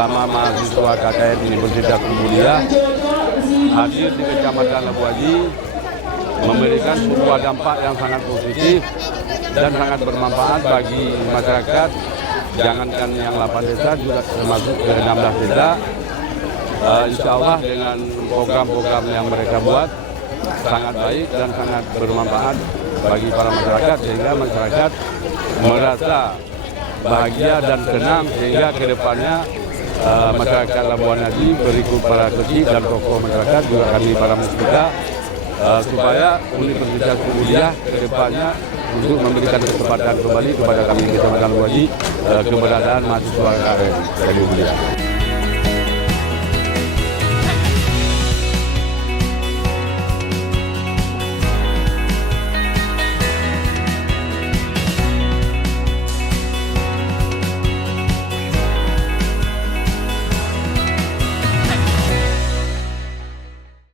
bersama mahasiswa KKN Universitas Mulia hadir di Kecamatan Labu Aji memberikan sebuah dampak yang sangat positif dan sangat bermanfaat bagi masyarakat, jangankan yang 8 desa juga termasuk ke 16 desa. Insya Allah dengan program-program yang mereka buat sangat baik dan sangat bermanfaat bagi para masyarakat, sehingga masyarakat merasa bahagia dan tenang, sehingga ke depannya masyarakat Labuan Aji berikut para ketua dan tokoh masyarakat juga kami para musbida supaya Universitas Mulia ke depannya untuk memberikan kesempatan kembali kepada kami Kecamatan Labuan Aji keberadaan mahasiswa KKN Mulia.